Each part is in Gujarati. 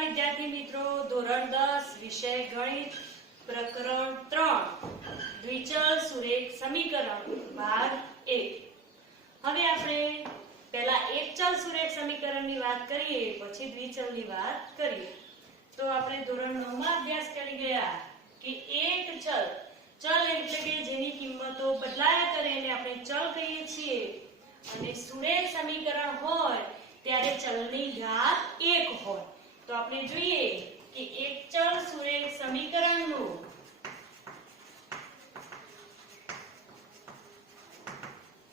નમસ્કાર વિદ્યાર્થી મિત્રો, ધોરણ 10 વિષય ગણિત પ્રકરણ 3 દ્વિચલ સુરેખ સમીકરણ ભાગ 1. હવે આપણે પહેલા એકચલ સુરેખ સમીકરણની વાત કરીએ, પછી દ્વિચલની વાત કરીએ. તો આપણે ધોરણ 9 માં અભ્યાસ કરી ગયા કે એક ચલ એટલે કે જેની કિંમતો બદલાયા કરે એને આપણે ચલ કહીએ છીએ, અને સુરેખ સમીકરણ હોય ત્યારે ચલની ઘાત 1 હોય. તો આપણે જોઈએ કે એકચલ સુરેખ સમીકરણનું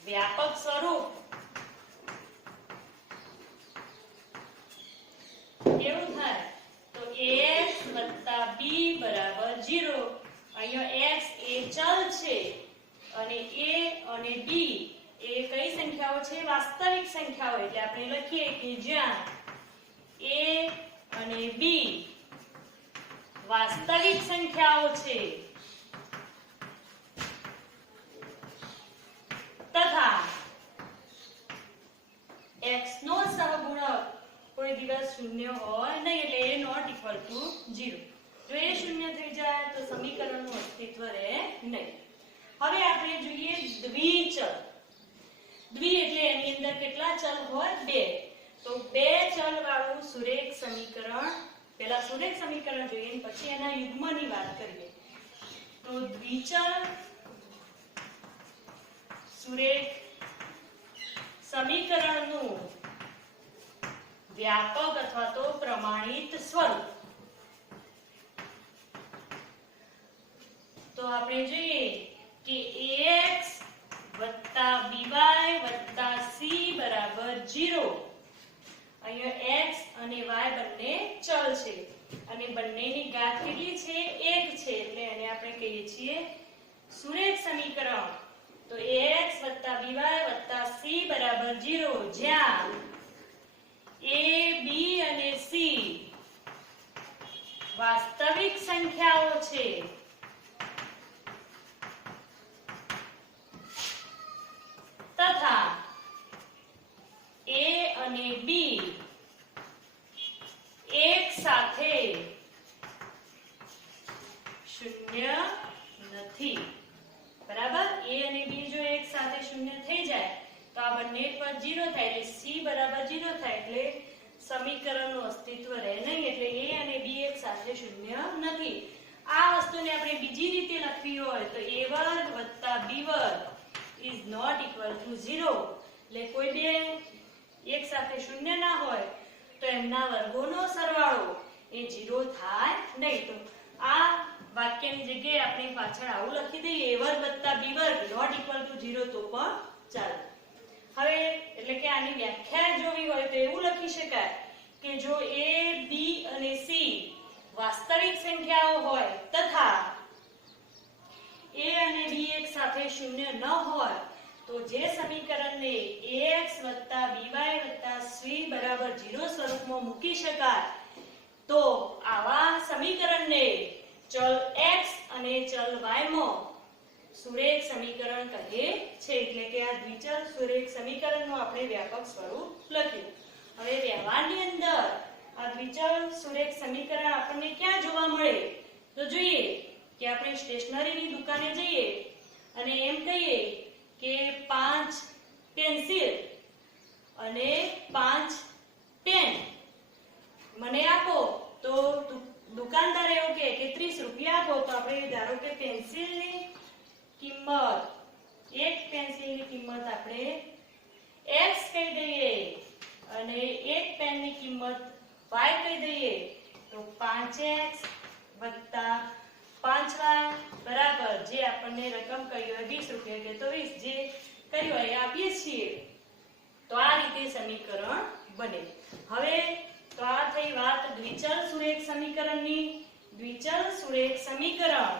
વ્યાપક સ્વરૂપ કેવું થાય તો ax + b = 0. અહીંયા x એ ચલ છે અને a અને b એ કઈ સંખ્યાઓ છે? વાસ્તવિક સંખ્યાઓ. એટલે આપણે લખીએ કે જ્યાં a અને b વાસ્તવિક સંખ્યાઓ છે તથા x નો સહગુણક કોઈ દિવસ શૂન્ય હોય નહીં, એટલે a નોટ ઇક્વલ ટુ 0. જો એ શૂન્ય થઈ જાય તો સમીકરણનું અસ્તિત્વ રહે નહીં. હવે આપણે જોઈએ દ્વિચલ. દ્વિ એટલે એની અંદર કેટલા ચલ હોય? 2. તો 2 ચલ વાળું સુરેખ સમીકરણ, પહેલા સુરેખ સમીકરણ જોઈએ પછી એના યુગ્મની વાત કરીએ. તો દ્વિચલ સુરેખ સમીકરણનું વ્યાપક અથવા તો પ્રમાણિત સ્વરૂપ. તો આપણે જોઈએ કે ax + by + c = 0. અહીંયા x અને y બંને ચલ છે અને બંનેની ઘાત કેટલી છે? 1 છે. એટલે એને આપણે કહીએ છીએ સુરેખ સમીકરણ. તો ax + by + c = 0, જ્યાં a, b અને c વાસ્તવિક સંખ્યાઓ છે તથા a અને b એક સાથે શૂન્ય નથી. બરાબર? a અને b જો એક સાથે શૂન્ય થઈ જાય તો આ બંને પર 0 થાય, એટલે c = 0 થાય, એટલે સમીકરણનું અસ્તિત્વ રહે નહીં. એટલે a અને b એક સાથે શૂન્ય નથી. આ વસ્તુને આપણે બીજી રીતે લખવી હોય તો a² + b² is not equal to 0. એટલે કોઈ બે એક સાથે શૂન્ય ના હોય તો એમના વર્ગોનો સરવાળો એ 0 થાય નહીં. તો આ વાક્યની જગ્યાએ આપણે પાછળ આવું લખી દઈએ a² + b² not equal to 0 તો પણ ચાલે. હવે એટલે કે આની વ્યાખ્યા જોવી હોય તો એવું લખી શકાય કે જો a, b અને c વાસ્તવિક સંખ્યાઓ હોય તથા a અને b એક સાથે શૂન્ય ન હોય તો જે સમીકરણને ax + by + c = 0 સ્વરૂપમાં મૂકી શકાય, તો આવા સમીકરણને ચલ x અને ચલ y માં સુરેખ સમીકરણ કહે છે. એટલે કે આ દ્વિચલ સુરેખ સમીકરણનું આપણે વ્યાપક સ્વરૂપ લખ્યું. હવે વ્યવહારની અંદર આ દ્વિચલ સુરેખ સમીકરણ આપણને ક્યાં જોવા મળે? તો જોઈએ કે આપણે સ્ટેશનરીની દુકાને જઈએ અને એમ કહીએ કે 5 પેન્સિલ અને 5 પેન મને આપો, તો દુકાનદાર એવું કહે કે 30 રૂપિયા આપો. તો આપણે ધારો કે પેન્સિલની કિંમત, એક પેન્સિલની કિંમત આપણે x કહી દઈએ અને એક પેનની કિંમત y કહી દઈએ, તો 5x + 5y બરાબર જે આપણને રકમ કહી હોય 20 રૂપિયા કે તો 20, જે કહ્યું હોય એ આપીએ છીએ. તો આ રીતે સમીકરણ બને. હવે તો આ થઈ વાત દ્વિચલ સુરેખ સમીકરણની. દ્વિચલ સુરેખ સમીકરણ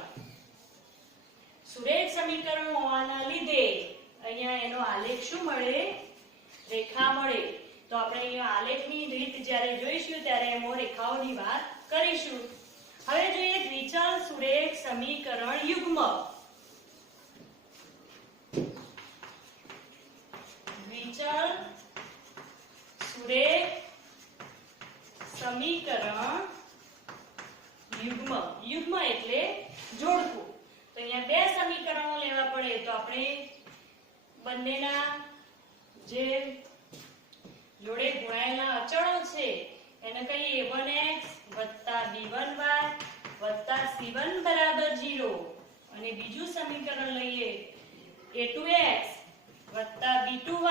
સુરેખ સમીકરણ હોવાના લીધે અહીંયા એનો આલેખ શું મળે? રેખા મળે. તો આપણે અહીંયા આલેખની રીત જ્યારે જોઈશું ત્યારે એમાં રેખાઓની વાત કરીશું. હવે જોઈએ દ્વિચલ સુરેખ સમીકરણ યુગ્મ. દ્વિચલ સુરેખ સમીકરણ યુગ્મ. યુગ્મ એટલે જોડકું. તો અહીંયા બે સમીકરણો લેવા પડે તો આપણે બંનેના જે જોડે ગુણાયેલા અચળો છે એને કહીએ a1x b1y c1 બરાબર 0. અને બીજું સમીકરણ લઈએ a2x b2y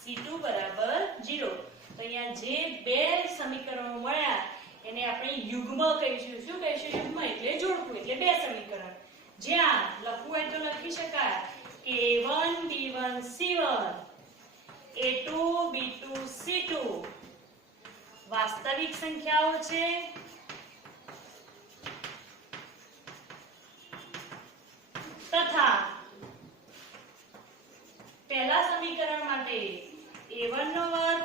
c2 બરાબર 0. તો અહીંયા જે બે સમીકરણો મળ્યા એને આપણે યુગ્મ કહીશું. શું કહીશું? યુગ્મ એટલે જોડકું, એટલે બે સમીકરણ. જ્યાં લખવું હોય તો લખી શકાય a1 b1 c1 a2 b2 c2 વાસ્તવિક સંખ્યાઓ છે તથા પહેલા સમીકરણ માટે a1 નો વર્ગ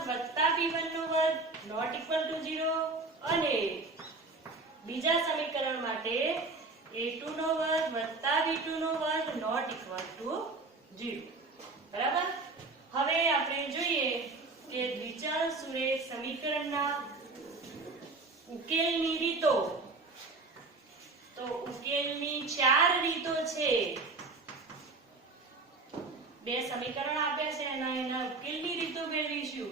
b1 નો વર્ગ not equal to 0 અને બીજા સમીકરણ માટે a2 નો વર્ગ b2 નો વર્ગ not equal to 0. બરાબર. હવે આપણે જોઈએ કે દ્વિચલ સુરેખ સમીકરણના ઉકેલની રીતો. તો ઉકેલની 4 રીતો છે. બે સમીકરણ આપ્યા છે અને એના ઉકેલની રીતો મેળવીશું.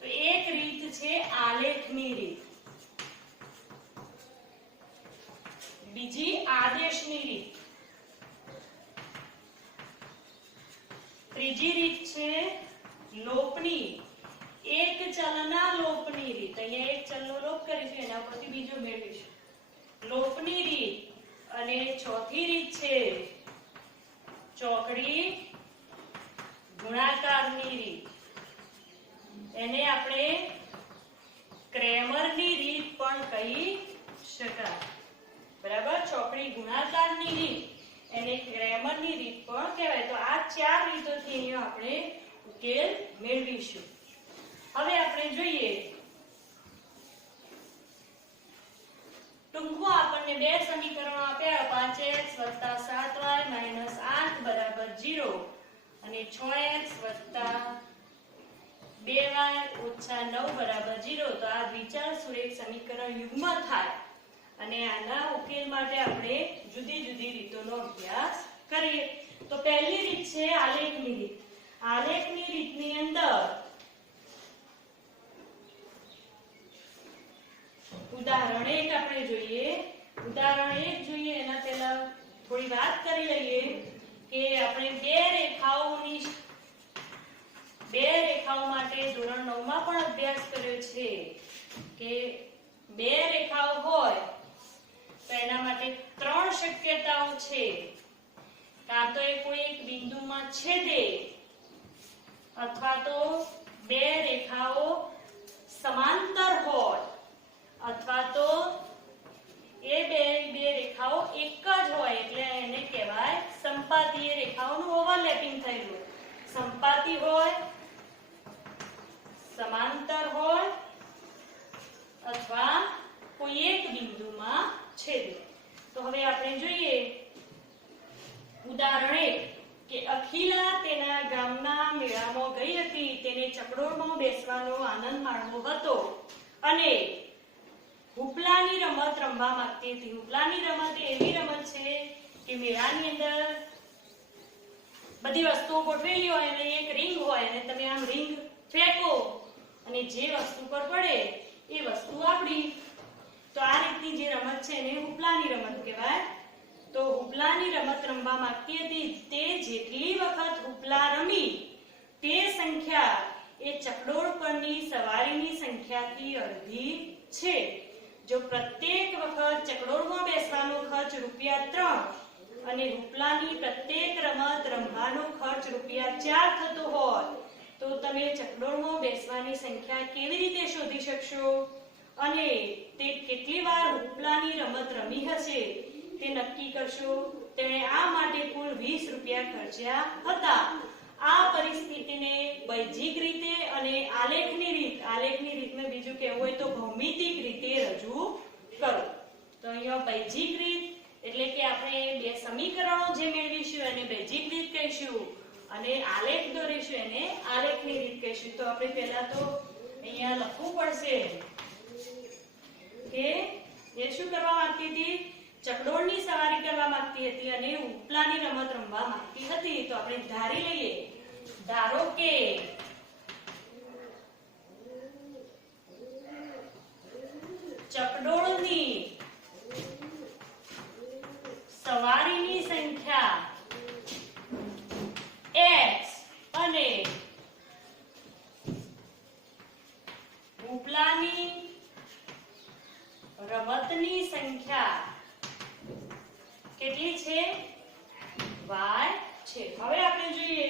તો એક રીત છે આલેખની રીત, બીજી આદેશની રીત, ત્રીજી રીત છે લોપની, એક ચલના લોપની રીત. અહીંયા એક ચલનો લોપ કરીશું એના પરથી બીજો મેળવીશું લોપની રીત. અને ચોથી રીત છે ચોકડી ગુણાકારની રીત. એને આપણે ક્રેમરની રીત પણ કહી શકાય. બરાબર. ચોકડી ગુણાકારની રીત એને ક્રેમરની રીત પણ કહેવાય. તો આ 4 રીતોથી અહીંયા આપણે ઉકેલ મેળવીશું. હવે આપણે જોઈએ ટૂંકમાં આપણને બે સમીકરણો આપ્યા 5x 7y 8 બરાબર 0 અને 6x 2y ઓછા 9 બરાબર 0. તો આ દ્વિચલ સુરેખ સમીકરણ યુગ્મ થાય. અને આના ઉકેલ માટે આપણે જુદી જુદી રીતોનો અભ્યાસ કરીએ. તો પહેલી રીત છે આલેખની રીત. આલેખની રીતની અંદર ઉદાહરણ 1 આપણે જોઈએ. ઉદાહરણ 1 જોઈએ એના પહેલા થોડી વાત કરી લઈએ કે આપણે બે રેખાઓ માટે ધોરણ 9 માં પણ અભ્યાસ કર્યો છે કે બે રેખાઓ હોય તો એના માટે 3 શક્યતાઓ છે. કાં તો એ કોઈ એક બિંદુમાં છેદે, અથવા તો બે રેખાઓ સમાંતર હોય, અથવા તો એ બે રેખાઓ એક જ હોય એટલે એને કહેવાય સંપાતી. એ રેખાઓનું ઓવરલેપિંગ થયેલું સંપાતી હોય, સમાંતર હોય અથવા કોઈ એક બિંદુમાં છેદે. તો હવે આપણે જોઈએ ઉદાહરણ 1 કે અખિલા તેના ગામના મેળામાં ગઈ હતી. તેને ચકડોળમાં બેસવાનો આનંદ માણવો હતો અને હુપલાની રમત રમવા માંગતી હતી. હુપલાની રમત એવી રમત છે કે મેળાની અંદર બધી વસ્તુઓ ગોઠવેલી હોય અને એક રિંગ હોય અને તમે આમ રિંગ ફેંકો અને જે વસ્તુ પર પડે એ વસ્તુ આપણી. તો આ રીતની જે રમત છે એને હુપલાની રમત કહેવાય. તો હુપલાની રમત રમવા માંગતી હતી. તે જેટલી વખત હુપલા રમી તે સંખ્યા એ ચકડોળ પરની સવારીની સંખ્યાથી અડધી છે. જો પ્રત્યેક વખત ચકડોળમાં બેસવાનો ખર્ચ ₹3 અને હુપલાની પ્રત્યેક રમત રમવાનો ખર્ચ ₹4 થતો હોય તો તમે ચકડોળમાં બેસવાની સંખ્યા કેવી રીતે શોધી શકશો? અને તે કેટલી વાર હુપલાની રમત રમી હશે તે નક્કી કરશો. તેણે આ માટે કુલ ₹20 ખર્ચ્યા હતા. આ પરિસ્થિતિને બૈજિક રીતે અને આલેખની રીતને બીજું કહેવું હોય તો ભૌમિતિક રીતે રજૂ કરો. તો અહીંયા બૈજિક રીત એટલે કે આપણે બે સમીકરણો જે મેળવીશું એને બૈજિક રીત કહીશું અને આલેખ દોરીશું એને આલેખની રીત કહીશું. તો આપણે પહેલા તો અહીંયા લખવું પડશે છે કે એ શું કરવા માંગતી હતી? ચકડોળની સવારી કરવા માંગતી હતી અને ઉપલાની રમત રમવા માંગતી હતી. તો આપણે ધારી લઈએ, ધારો કે ચકડોળની સવારીની સંખ્યા x અને ઉપલાની રમતની સંખ્યા કેટલી છે? y છે. હવે આપણે જોઈએ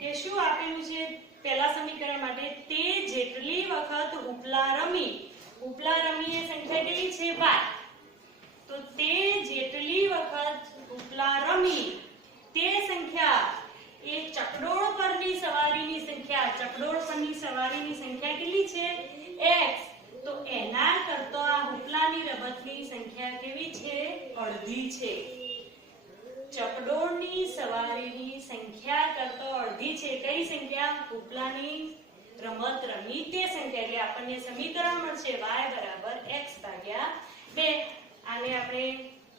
કે શું આપેલું છે પહેલા સમીકરણ માટે. તે જેટલી વખત ઉપલા રમી એ સંખ્યા કેટલી છે? y. તો તે જેટલી વખત ઉપલા રમી તે સંખ્યા એ ચકડોળ પરની સવારીની સંખ્યા, ચકડોળ પરની સવારીની સંખ્યા કેટલી છે? x. તો એના કરતા ઉપલાની રમતની સંખ્યા કેવી છે? અડધી છે. ચકડોળની સવારીની સંખ્યા કરતા અડધી છે. કઈ સંખ્યા? ઉપલાની રમત રમી તે સંખ્યા. એટલે આપણને સમીકરણ મળશે y બરાબર x ભાગ્યા 2. આને આપણે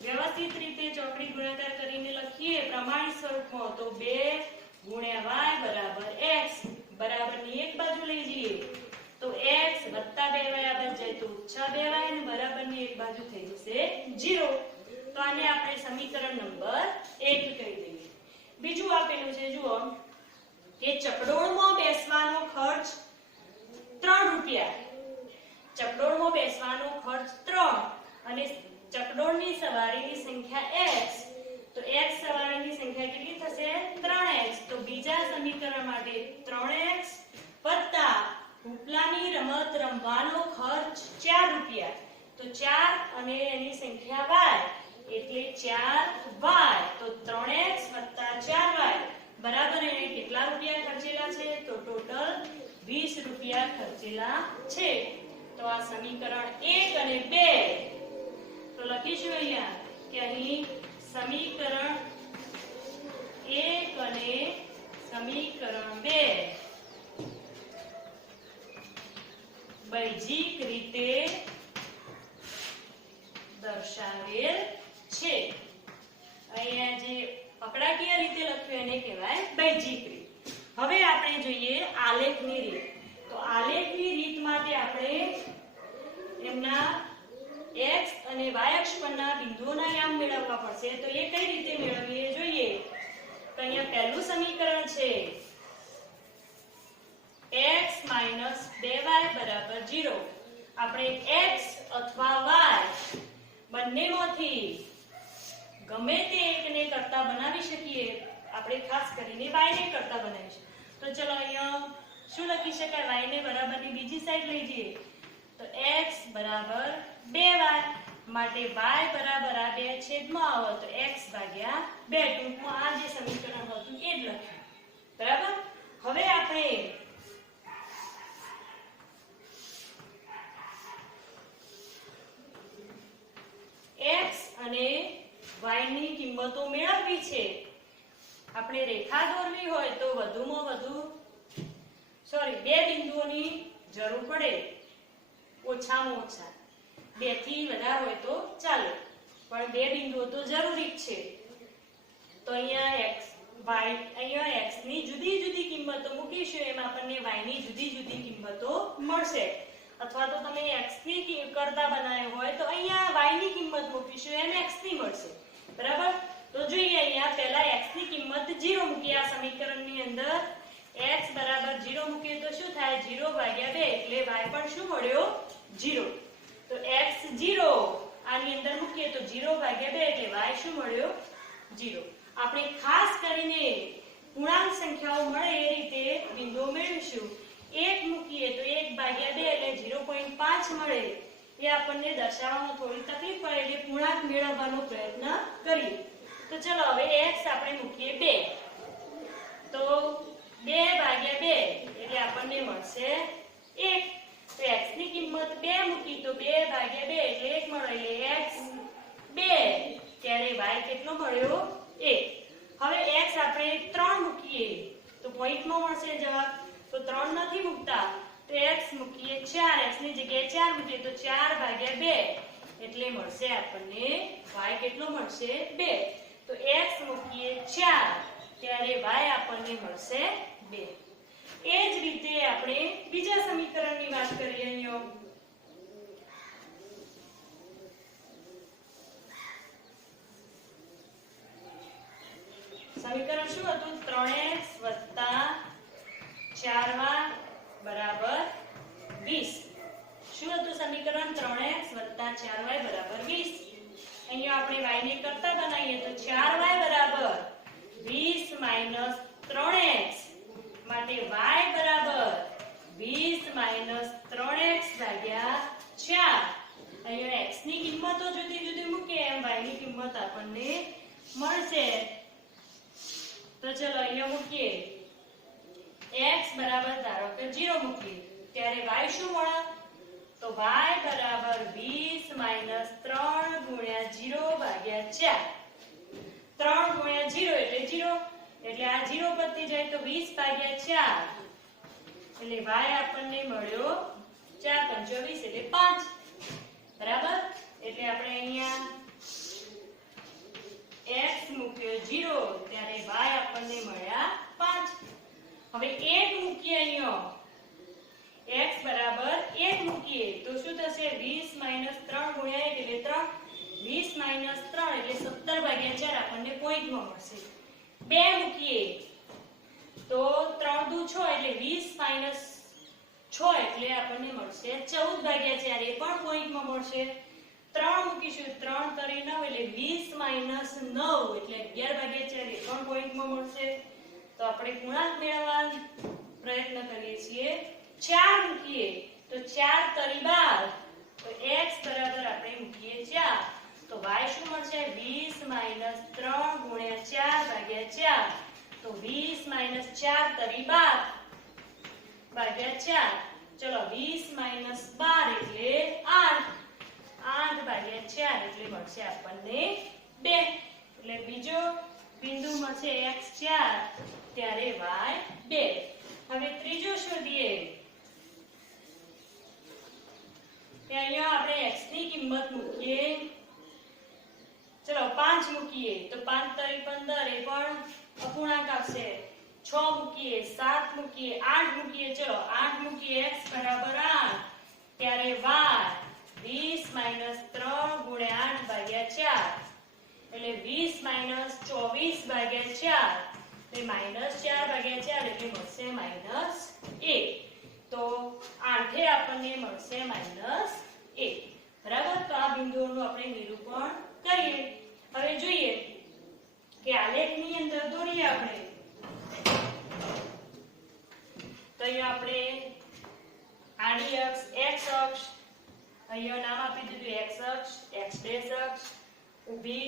વ્યવસ્થિત રીતે ચોકડી ગુણાકાર કરીને લખીએ પ્રમાણિત સ્વરૂપમાં તો 2 ગુણ્યા y બરાબર x બરાબરની એક બાજુ લઈ જઈએ તો x વત્તા 2y બરાબર જાય તો 6 2y અને બરાબરની એક બાજુ થઈ જશે 0. તો આને આપણે સમીકરણ નંબર 1 કહી દઈએ. બીજું આપેલું છે જુઓ કે ચકડોળમાં બેસવાનો ખર્ચ 3 રૂપિયા. ચકડોળમાં બેસવાનો ખર્ચ 3 અને ચકડોળની સવારીની સંખ્યા x. તો x સવારીની સંખ્યા કેટલી થશે? 3x. તો બીજા સમીકરણ માટે 3x વત્તા ઉપલાની રમત રમવાનો ખર્ચ 4 રૂપિયા. તો 4 અને એની સંખ્યા y એટલે 4y. તો 3x વત્તા 4y બરાબર એને કેટલા રૂપિયા ખર્ચેલા છે? તો ટોટલ 20 રૂપિયા ખર્ચેલા છે. તો આ સમીકરણ 1 અને 2 તો લખીશું અહીંયા કે અહીં સમીકરણ 1 અને સમીકરણ 2 બૈજિક રીતે દર્શાવેલ છે. અહીંયા જે આંકડાકીય રીતે લખ્યું એને કહેવાય બૈજિક રીત. હવે આપણે જોઈએ આલેખની રીત. તો આલેખની રીત માટે આપણે એમના x અને y અક્ષ પરના બિંદુઓના યામ મેળવવા પડશે. તો એ કઈ રીતે મેળવીએ જોઈએ. તો અહીંયા પહેલું સમીકરણ છે x - 2y બરાબર 0. આપણે x અથવા y બંનેમાંથી ગમે તે એકને કરતા બનાવી શકીએ. આપણે ખાસ કરીને y ને કરતા બનાવીશું. તો ચલો અહીંયા શું લખી શકાય? y ને બરાબરની બીજી સાઈડ લઈ જઈએ તો x બરાબર 2y માટે y બરાબર આ 2 છેદમાં આવે તો x ભાગ્યા 2. ટૂંકમાં આ જે સમીકરણ હતું એ જ લખ્યું. બરાબર. હવે આપણે x અને y ની કિંમતો મેળવવી છે. આપણે રેખા દોરવી હોય તો વધુમાં વધુ બે બિંદુઓની જરૂર પડે. ઓછામાં ઓછા 2 થી વધારે હોય તો ચાલે પણ 2 બિંદુઓ તો જરૂરી જ છે. તો અહીંયા x ની જુદી જુદી કિંમતો મૂકીશું એમ આપણને y ની જુદી જુદી કિંમતો મળશે. અથવા તો તમે x ની કરતા બનાવ્યો હોય તો અહીંયા y ની કિંમત મૂકીશું એમ x ની મળશે. બરાબર. તો જોઈએ અહીંયા પહેલા x ની કિંમત 0 મૂકી આ સમીકરણની અંદર x બરાબર 0 મૂકીએ તો શું થાય? 0 ભાગ્યા 2 એટલે y પણ શું મળ્યો? 0. તો x 0 આની અંદર મૂકીએ તો 0 ભાગ્યા 2 એટલે y શું મળ્યો? 0. આપણે ખાસ કરીને પૂર્ણાંક સંખ્યાઓ મળે એ રીતે બિંદુઓ મેળવીશું. 1 મૂકીએ તો 1 ભાગ્યા 2 એટલે 0.5 મળે. એ આપણને દર્શાવવામાં થોડી તકલીફ પડે એટલે પૂર્ણાંક મેળવવાનો પ્રયત્ન કરીએ. તો ચલો હવે x આપણે મૂકીએ 2 તો 2 ભાગ્યા 2 એટલે આપણને મળશે 1. તો x ની કિંમત 2 મૂકી તો 2 ભાગ્યા 2 એટલે 1 મળે એટલે x 2 ત્યારે y કેટલો મળ્યો? 1. હવે x આપણે 3 મૂકીએ તો પોઈન્ટમાં મળશે જવાબ. તો 3 નથી મૂકતા તો x મૂકીએ 4, x ની જગ્યાએ 4 મૂકીએ તો 4/2 એટલે મળશે આપણને y કેટલો મળશે 2. તો x મૂકીએ 4 ત્યારે y આપણને મળશે 2. એ જ રીતે આપણે બીજા સમીકરણની વાત કરીએ. અહીંયા સમીકરણ શું હતું? 3x + 4y બરાબર 20. શું હતું સમીકરણ? 3x + 4y બરાબર 20. અહીંયા આપણે y ને કરતા બનાવીએ તો 4y બરાબર 20 - 3x માટે y બરાબર 20 - 3x ભાગ્યા 4. અહીંયા x ની કિંમતો જુદી જુદી મૂકીએ એમ y ની કિંમત આપણને મળશે. તો ચલો અહીંયા મૂકીએ x બરાબર ધારો કે 0 મૂકીએ ત્યારે y શું મળે? તો y બરાબર 20 - 3 × 0/4. 3 × 0 એટલે 0, એટલે આ 0 પતી જાય તો 20/4 એટલે y આપણને મળ્યો 4 × 5 એટલે 5. બરાબર. એટલે આપણે અહીંયા x મૂક્યો 0 ત્યારે y આપણને મળ્યા 5. હવે 1 મૂકીએ. અહીંયા x બરાબર 1 મૂકીએ તો શું થશે? 20 - 3 × 1 એટલે 3. 20 - 3 એટલે 17/4 આપણને પોઈન્ટમાં મળશે. 2 મૂકીએ તો 3 દુ 6 એટલે 20 - 6 એટલે આપણને મળશે 14/4 એ પણ પોઈન્ટમાં મળશે. 3 મૂકીશું 3 તરી 9 એટલે 20 - 9 એટલે 11/4 એ પણ પોઈન્ટમાં મળશે. તો આપણે પૂર્ણાંક મેળવવાનો પ્રયત્ન કરીએ છીએ. 4 મૂકીએ તો 4 તરી 12 તો x બરાબર આપણે મૂકીએ 4 તો y શું મળશે? 20 - 3 × 4/4 તો 20 - 4 તરી 12/4. ચલો 20 - 12 એટલે 8. 8/4 એટલે મળશે આપણને 2. એટલે બીજો બિંદુ મળશે x 4 ત્યારે y 2. હવે ત્રીજો શોધીએ. અહીંયા આપણે x ની કિંમત મૂકીએ. ચલો 5 મૂકીએ તો 5 તરી 15 એ પણ અપૂર્ણાંક આવશે. 6 મૂકીએ 7 મૂકીએ 8 મૂકીએ. ચલો 8 મૂકીએ x બરાબર 8 ત્યારે y 20 - 3 × 8/4 એટલે 20 - 24/4 એટલે -4/4 એટલે મળશે -1. તો 8 એ આપણને મળશે -1. બરાબર. તો આ બિંદુઓનું આપણે નિરૂપણ કરીએ. હવે જોઈએ કે આલેખની અંદર દોરીએ આપણે. તો અહીંયા આપણે આડી અક્ષ x અક્ષ, અહીંયા નામ આપી દીધું x અક્ષ, x' અક્ષ, ઊભી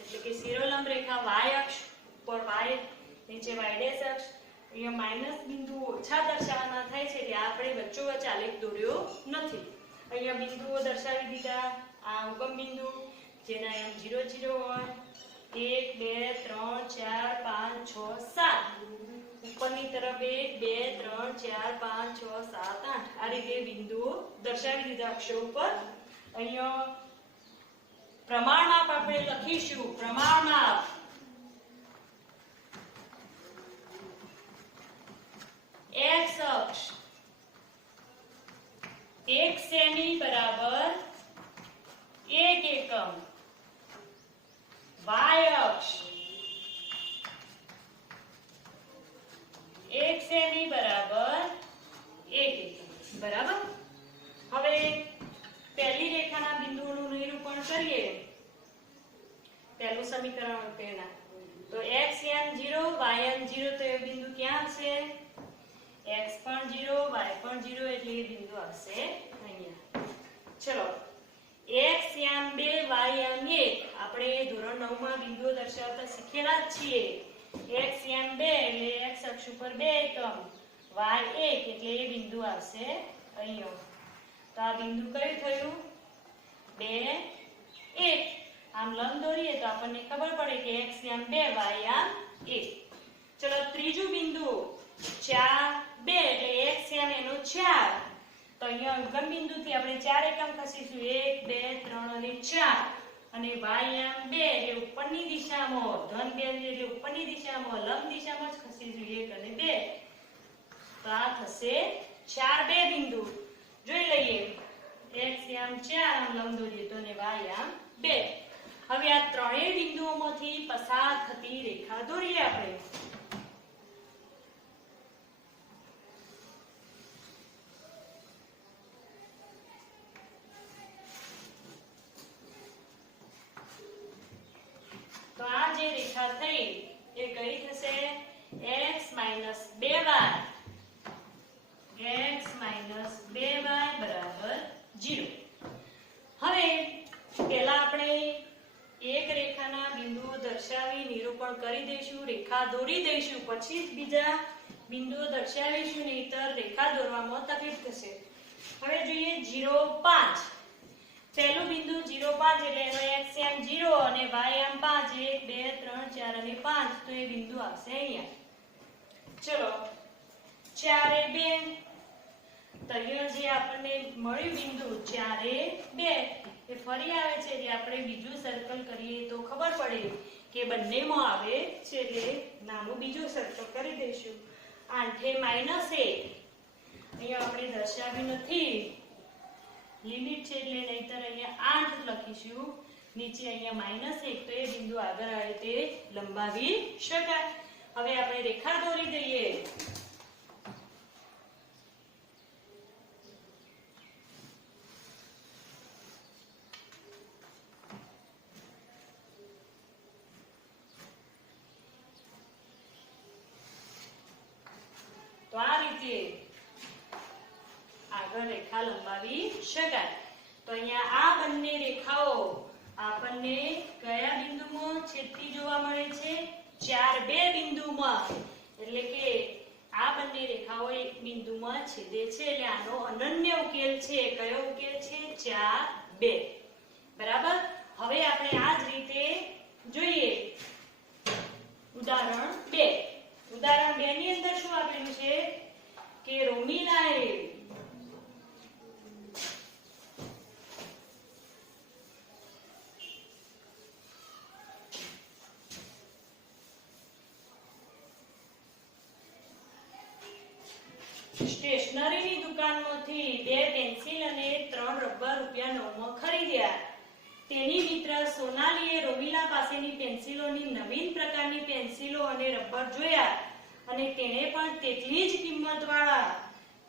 એટલે કે શિરોલંબ રેખા y અક્ષ, ઉપર y, નીચે y' અક્ષ. અહીંયા માઈનસ બિંદુ ઓછા દર્શાવવાના થાય છે એટલે આપણે વચ્ચોવચ્ચ આલેખ દોર્યો નથી. અહીંયા બિંદુઓ દર્શાવી દીધા. આ ઉગમ બિંદુ જેના એમ 0 0 હોય 1 2 3 4 5 6 7. ઉપરની તરફ 1 2 3 4 5 6 7 8 આ રીતે બિંદુઓ દર્શાવી દીધા અક્ષો ઉપર. અહીંયા પ્રમાણ માપ આપણે લખીશું. પ્રમાણ માપ x અક્ષ 1 સેમી બરાબર 1 એકમ. y અક્ષ 1 સેમી બરાબર 1 એકમ. બરાબર. હવે પહેલી રેખાના બિંદુઓનું નિરૂપણ કરીએ. પહેલું સમીકરણ પહેલા તો x n 0 y n 0 તો એ બિંદુ ક્યાં હશે? x પણ 0 y પણ 0 એટલે એ બિંદુ આવશે અહીંયા. ચલો x m 2 y m 1 આપણે ધોરણ 9 માં બિંદુઓ દર્શાવતા શીખેલા જ છીએ. x m 2 એટલે x અક્ષ ઉપર 2 એકમ, y 1 એટલે એ બિંદુ આવશે અહીંયા. તો આ બિંદુ કયું થયું? 2 1. આમ લંબ દોરીએ તો આપણને ખબર પડે કે x m 2 y m 1. ચલો ત્રીજું બિંદુ 4 2 એટલે x m એનો 4 તો અહીંયા ઉગમ બિંદુથી આપણે 4 એકમ ખસીશું 1 2 3 અને 4 અને y m 2 એટલે ઉપરની દિશામાં ધન 2 એટલે ઉપરની દિશામાં લંબ દિશામાં જ ખસીશું 1 અને 2 તો આ થશે 4 2 બિંદુ જોઈ લઈએ x m 4 આમ લંબ દોરીએ તો અને y m 2 હવે આ ત્રણેય બિંદુઓમાંથી પસાર થતી રેખા દોરીએ આપણે તો આ જે રેખા થઈ એ કઈ થશે x 2y x 2y બરાબર 0 હવે પહેલા આપણે એક રેખાના બિંદુઓ દર્શાવી નિરૂપણ કરી દઈશું રેખા દોરી દઈશું પછી જ બીજા બિંદુઓ દર્શાવીશું નહીતર રેખા દોરવામાં તકલીફ થશે હવે જોઈએ 0 5 પહેલું બિંદુ 0 5 એટલે એનો x m 0 અને y m 5 1 2 3 4 અને 5 તો એ બિંદુ આવશે અહીંયા ચલો 4 એ 2 તો અહીંયા જે આપણને મળ્યું બિંદુ 4 એ 2 એ ફરી આવે છે એટલે આપણે બીજું સર્કલ કરીએ તો ખબર પડે કે બંનેમાં આવે છે એટલે નાનું બીજું સર્કલ કરી દઈશું 8 એ -1 અહીંયા આપણે દર્શાવ્યું નથી લિમિટ છે એટલે નહીતર અહીંયા 8 લખીશું નીચે અહીંયા -1 તો એ બિંદુ આગળ આવે તે લંબાવી શકાય હવે આપણે રેખા દોરી દઈએ તો આ રીતે આગળ રેખા લંબાવી શકાય તો અહીંયા આ બંને રેખાઓ આપણને કયા બિંદુમાં છેદતી જોવા મળે છે 4 2 બિંદુમાં એટલે કે આ બંને રેખાઓ એક બિંદુમાં છેદે છે એટલે આનો અનન્ય ઉકેલ છે કયો ઉકેલ છે 4 2 બરાબર હવે આપણે આ જ રીતે જોઈએ ઉદાહરણ 2 ઉદાહરણ 2 ની અંદર શું આપેલું છે કે રોમિલાએ સ્ટેશનરીની દુકાનમાંથી 2 પેન્સિલ અને 3 રબર રૂપિયા 9 માં ખરીદ્યા તેની મિત્ર સોનાલીએ રોમિલા પાસેની પેન્સિલોની નવીન પ્રકારની પેન્સિલો અને રબર જોયા અને તેણે પણ તેટલી જ કિંમતવાળા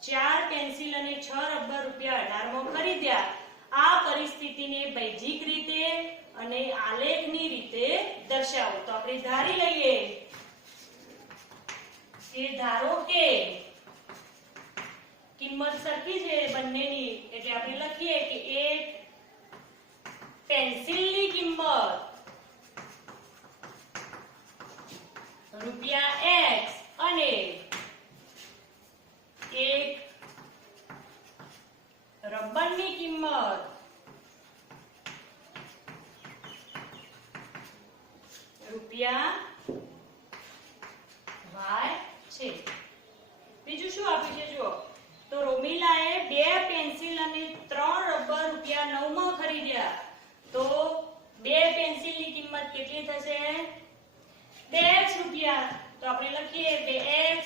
4 પેન્સિલ અને 6 રબર રૂપિયા 18 માં ખરીદ્યા આ પરિસ્થિતિને બૈજિક રીતે અને આલેખની રીતે દર્શાવો તો આપણે ધારી લઈએ કે ધારો કે કિંમત સરખી છે બંનેની એટલે આપણે લખીએ કે એક પેન્સિલની કિંમત રૂપિયા x અને એક રબરની કિંમત રૂપિયા y છે બીજું શું આપ્યું છે જુઓ તો રોમિલાએ 2 પેન્સિલ અને 3 રબર રૂપિયા 9 માં ખરીદ્યા તો 2 પેન્સિલની કિંમત કેટલી થશે 2x રૂપિયા તો આપણે લખીએ 2x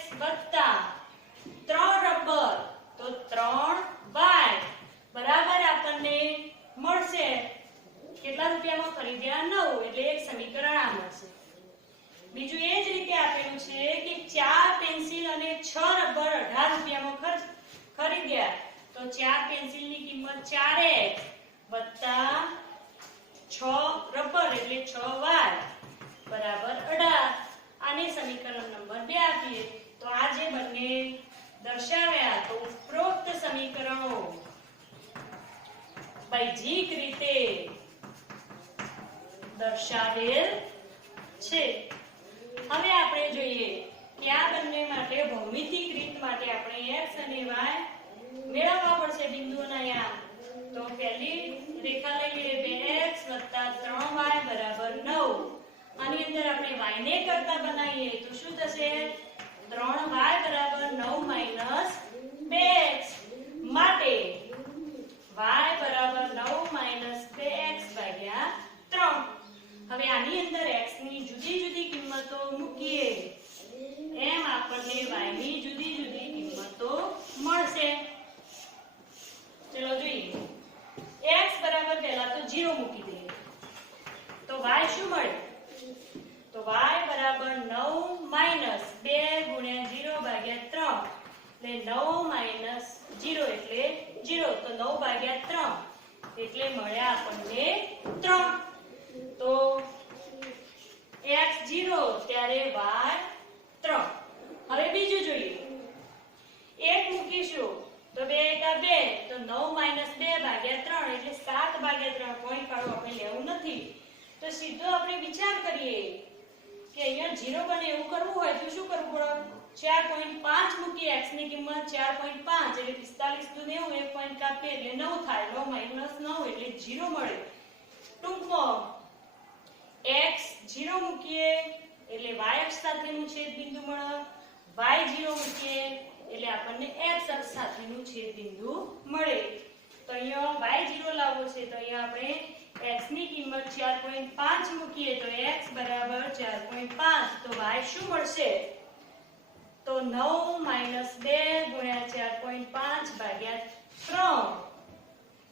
3 રબર તો 3y બરાબર આપણને મળશે કેટલા રૂપિયામાં ખરીદ્યા 9 એટલે એક સમીકરણ આ મળશે બીજું એ જ રીતે આપેલું છે કે 4 પેન્સિલ અને 6 રબર 18 રૂપિયામાં ખરીદ્યા તો 4 પેન્સિલની કિંમત 4x વત્તા 6 રબર એટલે 6y બરાબર 18 આને સમીકરણ નંબર 2 આપીએ તો આ જે બંને દર્શાવ્યા તો ઉપરોક્ત સમીકરણો બૈજિક રીતે દર્શાવેલ છે હવે આપણે જોઈએ કે આ બંને માટે ભૌમિતિક રીત માટે આપણે x અને y મેળવવા પડશે બિંદુઓના યામ તો પહેલી રેખા લઈએ 2x 3y બરાબર 9 આની અંદર આપણે y ને કરતા બનાવીએ તો શું થશે 3y બરાબર 9 માઈનસ 2x માટે y બરાબર 9 માઈનસ 2x ભાગ્યા 3. હવે આની અંદર x ની જુદી જુદી કિંમતો મૂકીએ એમ આપણને y ની જુદી જુદી કિંમતો મળશે. ચલો જોઈએ. x બરાબર પહેલા તો 0 મૂકી દઈએ તો y શું મળે? તો y બરાબર 9 માઈનસ 2 ગુણ્યા 0 ભાગ્યા 3 એટલે 9 માઈનસ 0 એટલે 0 તો 9 ભાગ્યા 3 એટલે મળ્યા આપણને 3. તો x 0 ત્યારે y 3. હવે બીજું જોઈએ. 1 મૂકીશું તો 2 એકા 2 તો 9 માઈનસ 2 ભાગ્યા 3 એટલે 7 ભાગ્યા 3. પોઈન્ટ કાઢો આપણે લેવું નથી તો સીધો આપણે વિચાર કરીએ કે અહીંયા 0 બને એવું કરવું હોય તો શું કરવું પડે? 4.5 મૂકીએ. x ની કિંમત 4.5 એટલે 45 દુ 90 1 પોઈન્ટ કાપીએ એટલે 9 થાય. 9 માઈનસ 9 એટલે 0 મળે. ટૂંકમાં x 0 મૂકીએ એટલે y અક્ષ સાથેનું છેદ બિંદુ મળે. y 0 મૂકીએ એટલે આપણને x અક્ષ સાથેનું છેદ બિંદુ મળે. તો અહીંયા y 0 લાવવો છે તો અહીંયા આપણે x ની કિંમત 4.5 મૂકીએ તો x બરાબર 4.5 તો y શું મળશે? તો 9 માઈનસ 2 ગુણ્યા 4.5 ભાગ્યા 3.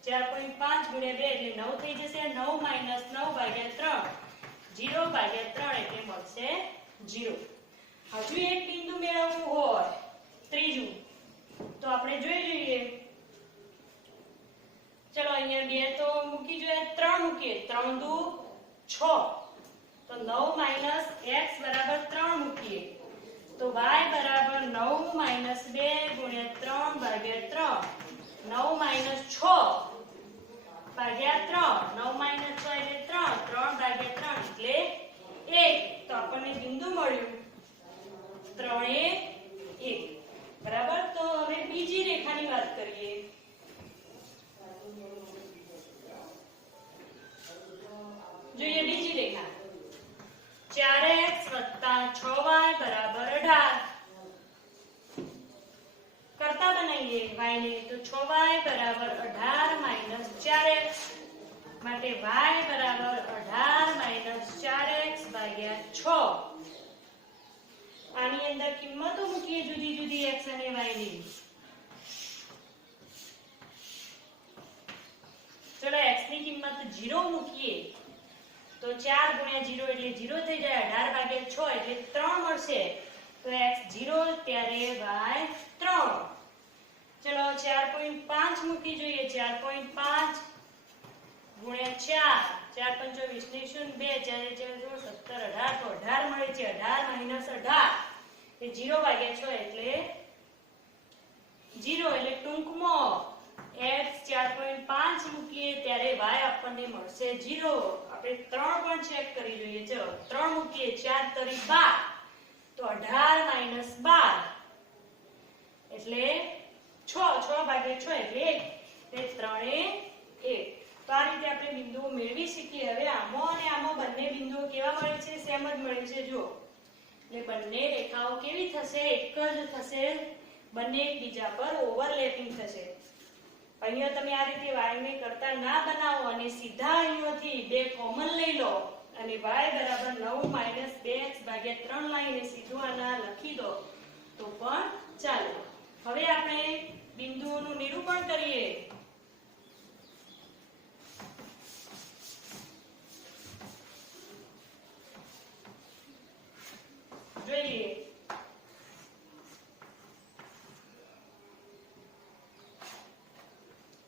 4.5 ગુણ્યા 2 એટલે 9 થઈ જશે. 9 માઈનસ 9 ભાગ્યા 3 0 ભાગ્યા 3 એટલે મળશે 0. હજુ એક બિંદુ મેળવવું હોય ત્રીજું તો આપણે જોઈ લઈએ. ચલો અહીંયા 2 તો મૂકી જોઈએ. 3 મૂકીએ. 3 દુ 6 તો 9 માઈનસ x બરાબર 3 મૂકીએ તો y બરાબર 9 માઈનસ 2 ગુણ્યા 3 ભાગ્યા 3. 9 માઈનસ 6 ભાગ્યા 3. 9 માઈનસ 6 એટલે 3. 3 ભાગ્યા 3 એટલે 1. તો આપણને બિંદુ મળ્યું 3 એ 1. બરાબર. તો હવે બીજી રેખાની વાત કરીએ. જોઈએ બીજી રેખા. 4x + 6y બરાબર 18. કરતા બનાવીએ y ને તો 6y બરાબર 18 માઈનસ 4x માટે y બરાબર 18 માઈનસ 4x ભાગ્યા 6. આની અંદર કિંમતો મૂકીએ જુદી જુદી x અને y ની. ચલો x ની કિંમત 0 મૂકીએ તો 4 ગુણ્યા 0 એટલે 0 થઈ જાય. 18 ભાગ્યા 6 એટલે 3 મળશે. તો x 0 ત્યારે y 3. ચલો 4.5 મૂકી જોઈએ. 4.5 ગુણ્યા 4 4 5 20 2 4 4 17 18 તો 18 મળે છે. 18 માઈનસ 18 એ 0 ભાગ્યા 6 એટલે 0 એટલે ટૂંકમાં x 4.5 મૂકીએ ત્યારે y આપણને મળશે 0. આપણે 3 પણ ચેક કરી જોઈએ. ચલો 3 મૂકીએ 4 તરી 12 તો 18 માઈનસ 12 એટલે 6 ભાગ્યા 6 એટલે 1 એટલે 3 એ 1. તો આ રીતે આપણે બિંદુઓ મેળવી શકીએ. હવે આમાં અને આમાં બંને બિંદુઓ કેવા મળે છે? સેમ જ મળે છે. જો એટલે બંને રેખાઓ કેવી થશે? એક જ થશે. બંને એકબીજા પર ઓવરલેપિંગ થશે. અહીંયા તમે આ રીતે y ને કરતા ના બનાવો અને સીધા અહીંયાથી 2 કોમન લઈ લો અને y બરાબર 9 માઈનસ 2x ભાગ્યા 3 લાવીને સીધું આના લખી દો તો પણ ચાલે. હવે આપણે બિંદુઓનું નિરૂપણ કરીએ. જોઈએ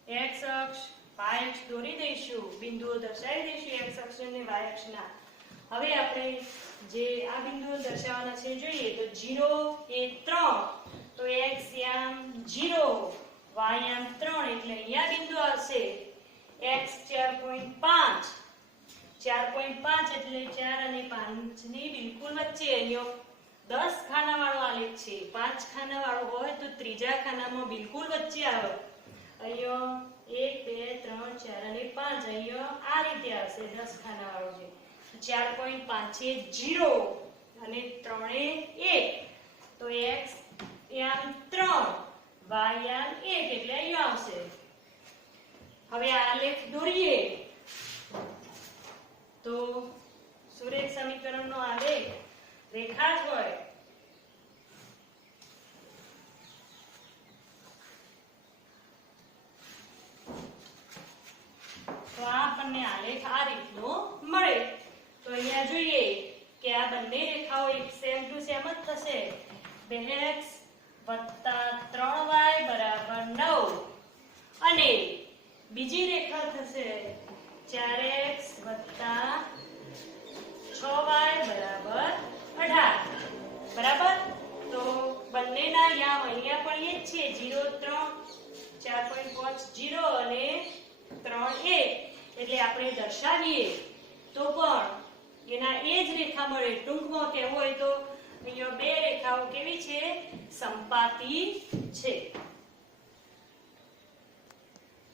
x અક્ષ y અક્ષ દોરી દઈશું. બિંદુઓ દર્શાવી દઈશું x અક્ષ અને y અક્ષના. હવે આપણે જે આ બિંદુઓ દર્શાવવાના છે જોઈએ તો 0 એ 3 તો x યામ 0 y યામ 3 એટલે અહીંયા બિંદુ આવશે x 4.5 એટલે 4 અને 5 ની બિલકુલ વચ્ચે. અહીંયા 10 ખાના વાળો આલેખ છે. 5 ખાના વાળો હોય તો ત્રીજા ખાનામાં બિલકુલ વચ્ચે આવે. અહીંયા 1 2 3 4 અને 5 અહીંયા આ રીતે આવશે 10 ખાના વાળો છે. 4.5 એ 0 અને 3 એ 1 તો x આમ 3 y આમ 1 એટલે અહીંયા આવશે. હવે આલેખ દોરીએ તો સુરેખ સમીકરણનો આલેખ રેખા જ હોય. તો આપણને આલેખ આ રીતનો મળે. તો અહીંયા જોઈએ કે આ બંને રેખાઓ એક સેમ ટુ સેમ જ થશે. 2x + 3y = 9 અને બીજી રેખા થશે 4x + 6y = 18. બરાબર. તો બંનેના અહીંયા પણ એ જ છે 0 3 4.5 0 અને 3 1 એટલે આપણે દર્શાવીએ તો પણ એના એ જ રેખા મળે. ટૂંકમાં કહેવું હોય તો અહીંયા બે રેખાઓ કેવી છે? સંપાતી છે.